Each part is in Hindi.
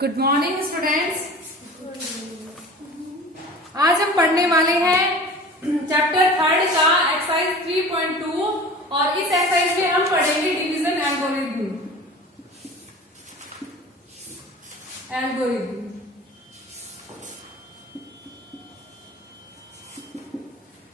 Good morning students. आज हम पढ़ने वाले हैं चैप्टर 3 का एक्सरसाइज 3.2 और इस एक्सरसाइज में हम पढ़ेंगे डिवीजन एल्गोरिथम।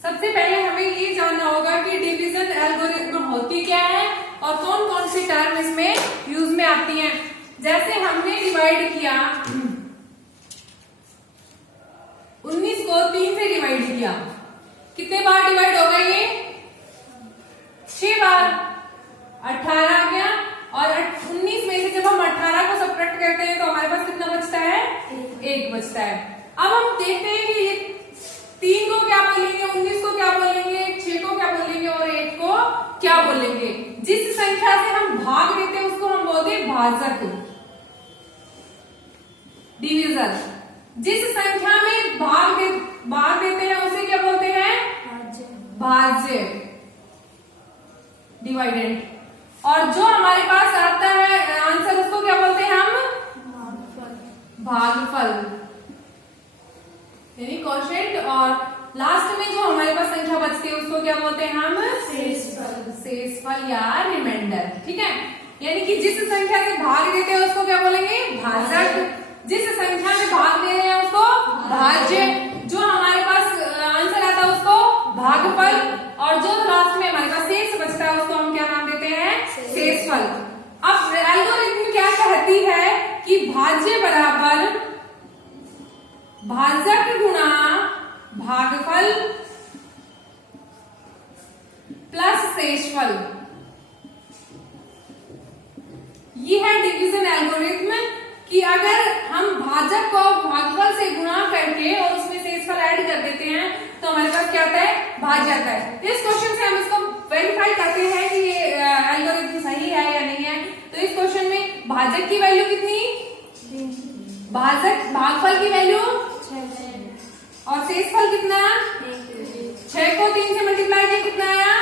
सबसे पहले हमें ये जानना होगा कि डिवीजन एल्गोरिथम होती क्या है और कौन कौन सी टर्म इसमें यूज में आती हैं। जैसे हमने डिवाइड किया 19 को 3 से डिवाइड किया, कितने बार डिवाइड होगा ये? 6 बार। 18 आ गया और 19 में से जब हम 18 को सब्ट्रैक्ट करते हैं तो हमारे पास कितना बचता है? 1 बचता है। अब हम देखते हैं कि ये 3 को क्या बोलेंगे, 19 को क्या बोलेंगे, 6 को क्या बोलेंगे और 1 को क्या बोलेंगे। जिस संख्या से हम भाग देते हैं उसको हम बोलते हैं भाजक, डिवीजन। जिस संख्या में भाग देते हैं उसे क्या बोलते हैं? भाज्य, डिवाइडेंट। और जो हमारे पास आता है आंसर उसको क्या बोलते हैं हम? भागफल, यानी क्वोशिएंट। और लास्ट में जो हमारे पास संख्या बचती है उसको क्या बोलते हैं हम? शेषफल या रिमाइंडर। ठीक है, यानी कि जिस संख्या से भाग देते हैं उसको क्या बोलेंगे? भाजक। जिस संख्या में भाग दे रहे हैं उसको भाज्य। जो हमारे पास आंसर आता है उसको भागफल। और जो लास्ट में हमारे पास शेष बचता है उसको हम क्या नाम देते हैं? शेषफल। अब एल्गोरिथम क्या कहती है कि भाज्य बराबर भाजक गुणा भागफल प्लस शेषफल। ये है डिवीजन एल्गोरिथम कि अगर हम भाजक को भागफल से गुणा करके और उसमें शेषफल ऐड कर देते हैं तो हमारे पास क्या आता है? भाज्य आता है। इस क्वेश्चन से हम इसको वेरीफाई करते हैं कि ये एल्गोरिथम सही है या नहीं है। तो इस क्वेश्चन में भाजक की वैल्यू कितनी? भागफल की वैल्यू और शेषफल कितना? 6 को 3 से मल्टीप्लाई किया कितना आया?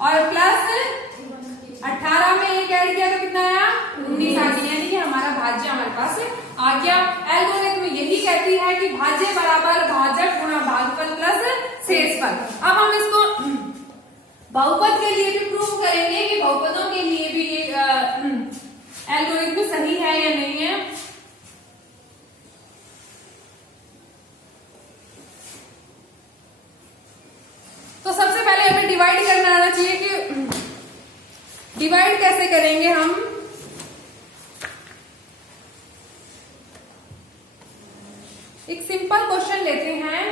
और प्लस 18 में 1 ऐड किया तो कितना आया? 19 आ गया। यानी कि हमारा भाज्य हमारे पास आ गया। एल्गोरिथम यही कहती है कि भाज्य बराबर भाजक गुणा भागफल प्लस शेषफल। अब हम इसको बहुपद के लिए भी प्रूव करेंगे कि बहुपदों के लिए भी ये एल्गोरिथम सही है या नहीं है। तो सबसे पहले हमें डिवाइड करना आना चाहिए कि डिवाइड कैसे करेंगे हम। एक सिंपल क्वेश्चन लेते हैं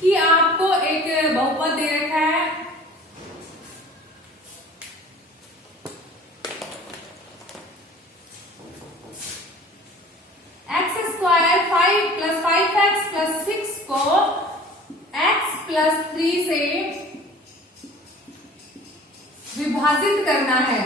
कि आपको एक बहुपद दे रखा है, x square 5 plus 5x plus 6 को x प्लस 3 से विभाजित करना है।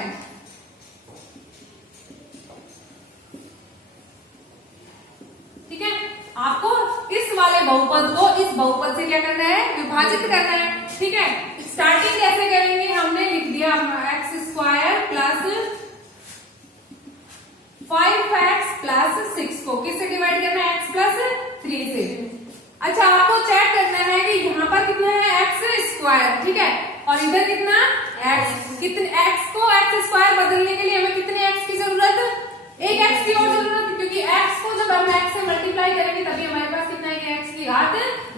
ठीक है, आपको इस वाले बहुपद को इस बहुपद से क्या करना है? विभाजित करना है। ठीक है, स्टार्टिंग कैसे करेंगे? हमने लिख दिया x square plus 5x plus 6 को किससे डिवाइड करना है? x प्लस 3 से। अच्छा, आपको चेक करना है कि यहाँ पर कितना है? x square. ठीक है, और इधर कितना? x। कितने x को x स्क्वायर बदलने के लिए हमें कितने x की जरूरत? एक x की और जरूरत है, क्योंकि x को जब हम x से मल्टीप्लाई करेंगे तभी हमारे पास कितना है? x की घात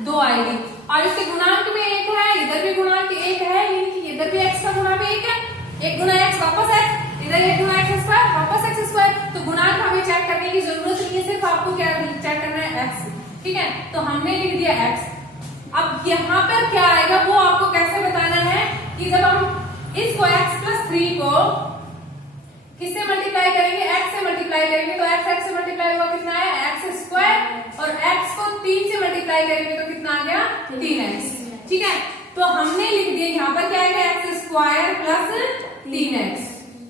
2 आएगी। और इसके गुणांक में 1 है, इधर भी गुणांक 1 है, यानी कि इधर भी x का गुणा भी 1 है। 1 गुना x वापस x, इधर 1 गुना x स्क्वायर वापस x स्क्वायर। तो गुणांक हमें चेक करने की जरूरत नहीं है, सिर्फ आपको क्या चेक करना है? x। ठीक है, तो हमने लिख दिया x। अब यहाँ पर क्या आएगा वो आपको कैसे बताना है कि जब हम इसको x प्लस 3 को किससे मल्टीप्लाई करेंगे? x से मल्टीप्लाई करेंगे तो x से मल्टीप्लाई हुआ कितना है? x square. और x को 3 से मल्टीप्लाई करेंगे तो कितना आ गया? 3x। ठीक है, तो हमने लिख दिया यहाँ पर क्या आएगा? x square plus 3x।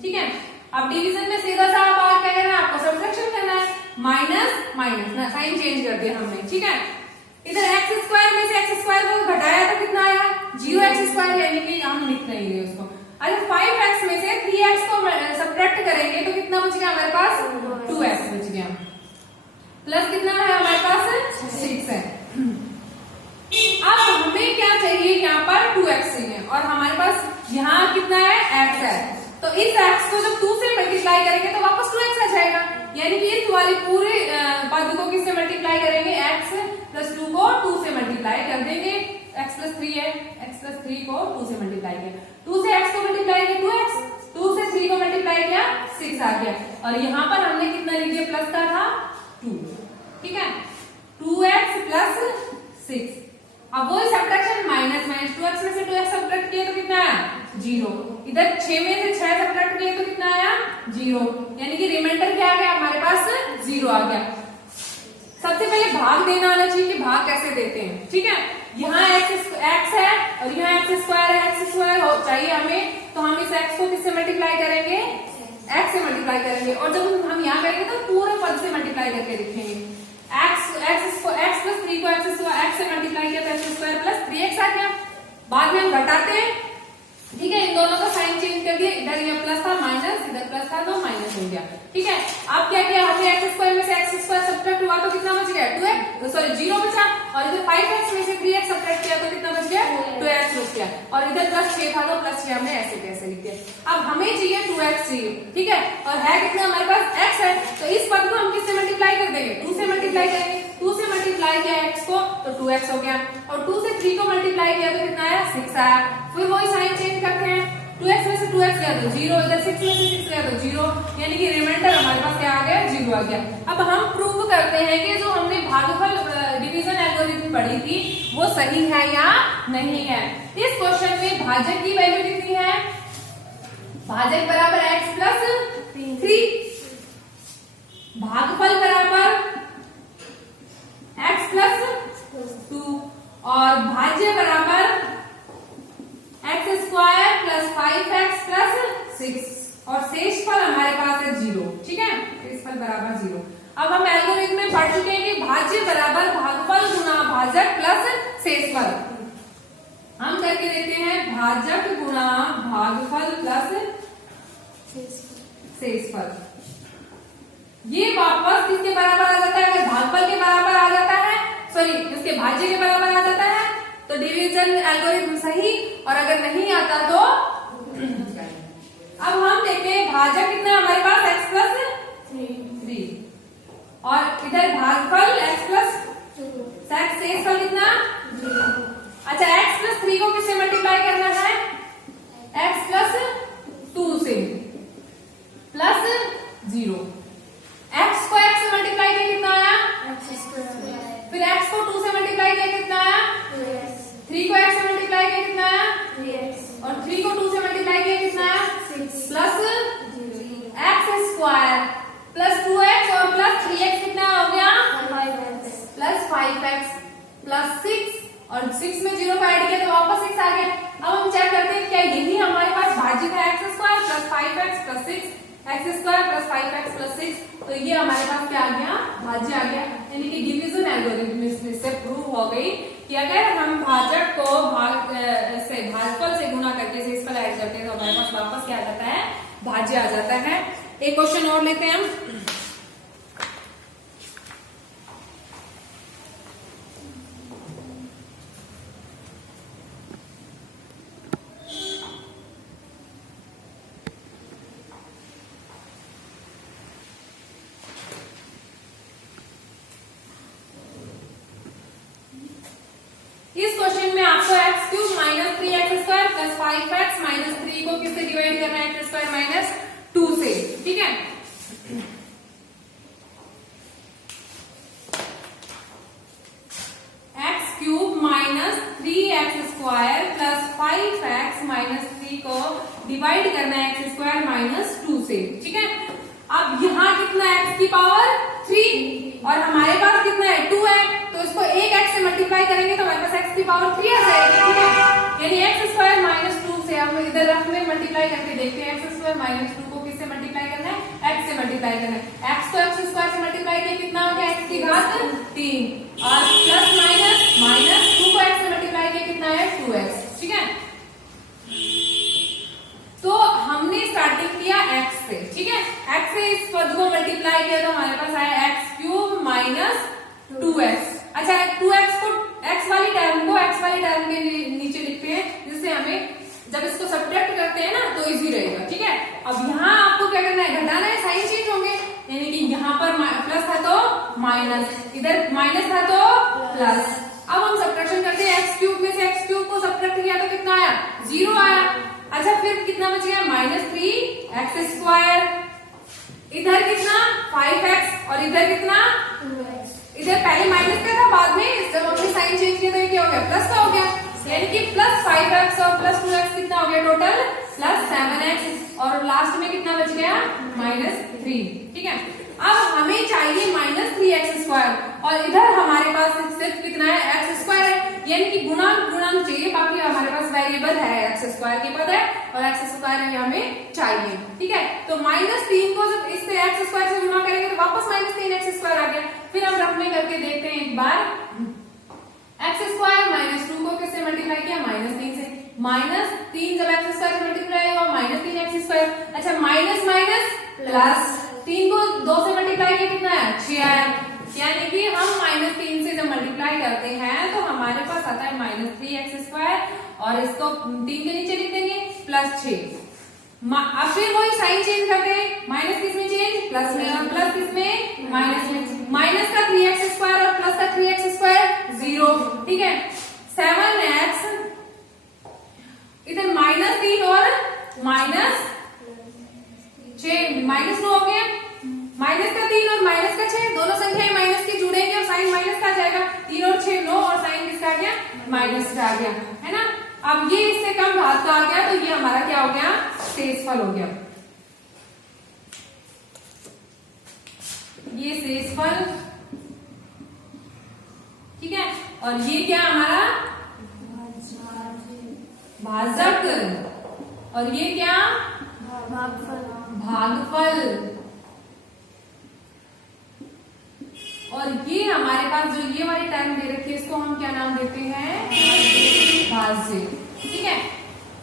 ठीक है, अब डिवीजन में सीधा सा आप क्या करना है? आपको सब्ट्रैक्शन करना है। माइनस माइनस ना साइन चेंज कर दिया हमने। ठीक है, इधर x स्क्वायर में से x स्क्वायर को घटाया तो कितना आया? 0x स्क्वायर, यानी कि हम लिख नहीं रहे उसको। अरे 5x में से 3x को सब्ट्रैक्ट करेंगे तो कितना बचेगा हमारे पास? प्लस कितना है हमारे पास 6 है। अब हमें क्या चाहिए, यहाँ पर 2x चाहिए और हमारे पास यहाँ कितना है x है। तो इस x को जब 2 से मल्टीप्लाई करेंगे तो वापस 2x आ जाएगा, यानी कि इस वाली पूरे पद को किससे मल्टीप्लाई करेंगे, x प्लस 2 को 2 से मल्टीप्लाई कर देंगे। x प्लस 3 है, x प्लस 3 को 2 से मल्टीप्लाई किया, 2 से x को मल्टीप्लाई किया 2x, 2 से 3 को मल्टीप्लाई किया 6 आ गया। और यहाँ पर हमने कितना लिख दिया, प्लस का था 2, ठीक है, 2x प्लस 6। अब वो सब्ट्रैक्शन माइनस 2x में से 2x सब्ट्रैक्ट किए तो कितना आया 0, इधर 6 में से 6 सब्ट्रैक्ट किए तो कितना आया 0, यानी कि रिमाइंडर क्या आ गया हमारे पास 0 आ गया। सबसे पहले भाग देना आना चाहिए कि भाग कैसे देते हैं, ठीक है। यहाँ x है और यहाँ x स्क्वायर है, x स्क्वायर चाहिए हमें, तो हम इस x को किससे मल्टीप्लाई करेंगे, x से मल्टीप्लाई करेंगे। और जब हम यहाँ करेंगे तो पूरे पद से मल्टीप्लाई करके लिखेंगे। x प्लस 3 को x से मल्टीप्लाई किया तो x स्क्वायर प्लस 3x आ गया। बाद में हम घटाते हैं, ठीक है, इन दोनों का साइन चेंज कर दिया, इधर ये प्लस था माइनस, इधर प्लस था तो माइनस हो गया, ठीक है। अब क्या किया हमने, x स्क्वायर में से x स्क्वायर सब्ट्रैक्ट हुआ तो कितना बच गया 2x, सॉरी 0 बचा, और इधर 5x में से 3x सब्ट्रैक्ट किया तो कितना बच गया 2x बच गया, और इधर प्लस 6 था तो प्लस 6 हमने ऐसे कैसे लिख दिया। अब हमें चाहिए 2x चाहिए, ठीक है, और है कितना हमारे पास x है, तो इस पद को हम किससे मल्टीप्लाई कर देंगे, 2 से मल्टीप्लाई करेंगे। 2 से मल्टीप्लाई किया x को तो 2x हो गया, और 2 से 3 को मल्टीप्लाई किया तो कितना आया 6 आया। फिर वही साइन चेंज करते हैं, 2x में से 2x गया तो 0, इधर 6 में से 6 गया तो 0, यानी कि रिमाइंडर हमारे पास क्या आ गया 0 आ गया। अब हम प्रूव करते हैं कि जो हमने भागफल डिवीजन एल्गोरिथम पढ़ी थी वो सही है या नहीं है। इस क्वेश्चन में भाजक की वैल्यू कितनी है, भाजक बराबर x प्लस 3, भागफल बराबर x प्लस 2 और भाज्य बराबर x square plus 5x plus 6 और शेषफल हमारे पास है 0, ठीक है, शेषफल बराबर 0। अब हम एल्गोरिथम में पढ़ चुके हैं कि भाज्य बराबर भागफल गुना भाजक प्लस शेषफल। हम करके देखते हैं भाजक गुना भागफल प्लस शेषफल, ये वापस किसके बराबर आ जाता है, अगर भागफल के बराबर आ जाता है, सॉरी इसके भाज्य के बराबर आ जाता है तो डिवीजन एल्गोरिथम सही, और अगर नहीं आता तो अब हम देखते हैं भाजक कितना हमारे पास x प्लस 3 और इधर भागफल x प्लस शेषफल कितना, अच्छा x प्लस 3 को किससे मल्टीप्लाई करना है, x प्लस 2 से प्लस 0, x को x से मल्टीप्लाई किया कितना आया, फिर x को 2 से मल्टीप्लाई किया कितना आया, 3 को x से मल्टीप्लाई किया कितना आया, और 3 को 2 से मल्टीप्लाई किया कितना आया, plus x square plus 2x और प्लस 3x कितना हो गया, प्लस 5x प्लस 6 और 6 में 0 का ऐड किया तो वापस 6 आ गया। अब हम चेक करते हैं क्या यही हमारे पास भाज्य है, x square plus 5x plus 6, x square plus 5x plus 6, तो ये हमारे पास क्या आ गया, भाज्य आ गया, यानी कि डिवीजन एल्गोरिथम से प्रूव हो गई कि अगर हम भाजक को भागफल से गुना करके शेषफल ऐड करते हैं तो हमारे पास वापस क्या आ जाता है, भाज्य आ जाता है। एक क्वेश्चन और लेते हैं हम, इस क्वेश्चन में आपको x cube minus 3x square plus 5x minus 3 को किससे डिवाइड करना है, एक्स स्क्वायर माइनस 2 से, ठीक है। X cube minus 3x square plus 5x minus 3 को डिवाइड करना है एक्स स्क्वायर माइनस 2 से, ठीक है। अब यहाँ कितना x की पावर 3 और हमारे पास कितना है 2 है, तो इसको एक x से मल्टीप्लाई करेंगे तो हमारे पास x की पावर 3 आ जाएगी, ठीक है। यानी एक्स स्क्वायर माइनस 2 से हम इधर रफ में मल्टीप्लाई करके देखते हैं, एक्स स्क्वायर माइनस 2 को किससे मल्टीप्लाई करना है, x से मल्टीप्लाई करना है। x को x स्क्वायर से मल्टीप्लाई किया कितना हो गया, x की घात 3 और प्लस माइनस 2 को x से मल्टीप्लाई किया कितना है 2x, ठीक है। तो हमने स्टार्टिंग किया x से, ठीक है, x से इस पद को मल्टीप्लाई किया तो हमारे पास आया x क्यूब माइनस -2x। अच्छा 2x को x वाली टर्म के नीचे लिखते हैं, जिससे हमें जब इसको सब्ट्रैक्ट करते हैं ना तो इजी रहेगा। ठीक है, अब यहाँ आपको क्या करना है, घटाना है, साइन चेंज होंगे, यानी कि यहाँ पर प्लस था तो माइनस, इधर माइनस था तो प्लस। अब हम सब्ट्रैक्शन करते हैं, एक्स क्यूब में से एक्स क्यूब को सब्ट्रैक्ट किया तो कितना आया, 0 आया। अच्छा फिर कितना बच गया, -3x²। इधर कितना 5x और इधर कितना 2x। इधर पहले माइनस का था, बाद में जब हमने साइन चेंज किया तो ये क्या हो गया, प्लस का हो गया, यानी कि +5x और +2x कितना हो गया, टोटल +7x। और लास्ट में कितना बच गया, -3। ठीक है, अब हमें चाहिए -3x², और इधर हमारे पास सिर्फ कितना है, x² है, यानी कि गुणांक चाहिए, बाकी हमारे पास वेरिएबल है x² की पता है, और x² हमें चाहिए। ठीक है, तो -3 को जब इससे x² से गुणा करेंगे तो वापस -3x² आ गया। फिर हम रफ में करके देखते हैं एक बार, x² -2 को किससे मल्टीप्लाई किया, -3 से, -3 जब x² से मल्टीप्लाई हुआ -3x²। अच्छा माइनस प्लस, 3 को 2 से मल्टीप्लाई किया कितना है, 6 आया, यानी कि हम -3 से जब मल्टीप्लाई करते हैं तो हमारे पास आता है -3x², और इसको 3 के नीचे लिख देंगे +6। अब फिर वही साइन चेंज करते हैं, माइनस किस में चेंज, प्लस में, और प्लस किस में, माइनस में। माइनस का 3x² और प्लस का 3x², 0। ठीक है, 7x, इधर -3 और -6 हो गया, माइनस का 3 और माइनस का 6, दोनों संख्याएं माइनस की जुड़ेंगे और साइन माइनस का आ जाएगा, 3 और 6 9, और साइन किसका आ गया, माइनस का आ गया, है ना। अब ये इससे कम भाग का आ गया, तो ये हमारा क्या हो गया, शेषफल हो गया, ये शेषफल। ठीक है, और ये क्या हमारा भाजक, और ये क्या भागफल। और ये हमारे पास जो ये वाली टर्म दे रखी है, इसको हम क्या नाम देते हैं, भाज्य। ठीक है,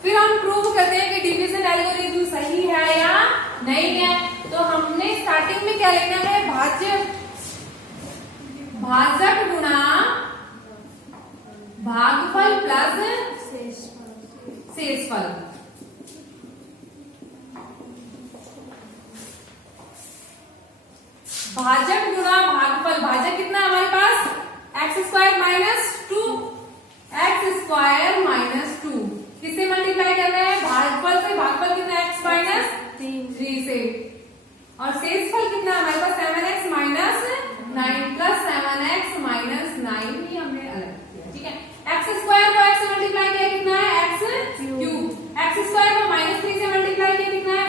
फिर हम प्रूव करते हैं कि डिवीजन एल्गोरिथम सही है या नहीं है। तो हमने स्टार्टिंग में क्या लेना है, भाजक गुणा भागफल प्लस शेषफल। भाजक गुणा भागफल, भाजक कितना हमारे पास, x² - 2, x² - 2, किससे मल्टीप्लाई करना है, भागफल से, भागफल कितना है, x - 3 से, और शेषफल कितना हमारे पास, 7x - 9 प्लस 7x - 9, ये हमने अलग किया। ठीक है, x² को x से मल्टीप्लाई किया कितना है, x³, x² को -3 से मल्टीप्लाई किया कितना है,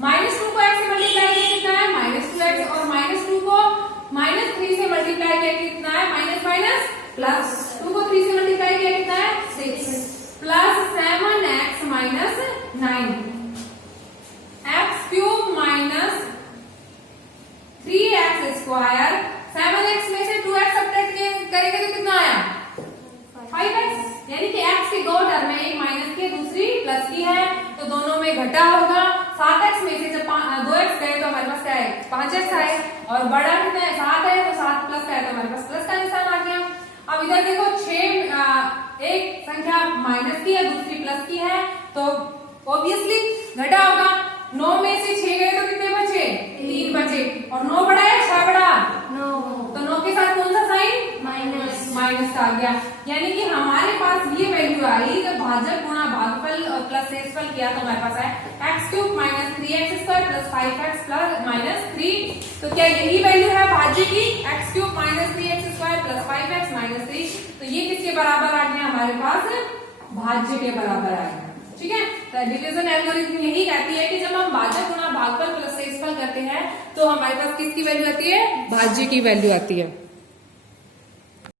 -2 को x से मल्टीप्लाई किया कितना है, -2x, और -2 को -3 से मल्टीप्लाई किया कितना है, माइनस प्लस 2 को 3 से मल्टीप्लाई किया कितना है, 6 plus 7x - 9, x³ minus 3x², 7x में से 2x सब्ट्रैक्ट करेंगे तो कितना आया, 5x, यानी कि x की 2 टर्म है, एक माइनस की है, दूसरी प्लस की है, तो दोनों में घटा होगा। 7x में से जब 2x गए तो हमारे पास क्या है, 5x आए, और बड़ा कितना है, 7 है, तो 7 प्लस का है, तो हमारे पास प्लस का निशान आ गया। अब इधर देखो 6, एक संख्या माइनस की है, दूसरी प्लस की है, तो ऑब्वियसली घटा होगा। 9 में से 6 गए तो कितने बचे, 3 बचे, और 9 बड़ा है 6 बड़ा, 9, तो 9 के साथ कौन सा साइन, माइनस आ गया, यानी कि हमारे पास ये वैल्यू आई जब भाजक गुणा भागफल और प्लस शेषफल किया तो हमारे पास आया x³ - 3x² plus 5x plus -3। तो क्या यही वैल्यू है भाज्य की, x³ - 3x² प्लस 5x -3। तो ये किसके बराबर आ गया, हमारे पास भाज्य के बराबर आ गया। ठीक है, तो डिवीजन एल्गोरिथम यही कहती है कि जब हम भाजक गुणा भागफल प्लस शेषफल करते हैं तो हमारे पास किसकी वैल्यू आती है, भाज्य की वैल्यू आती है।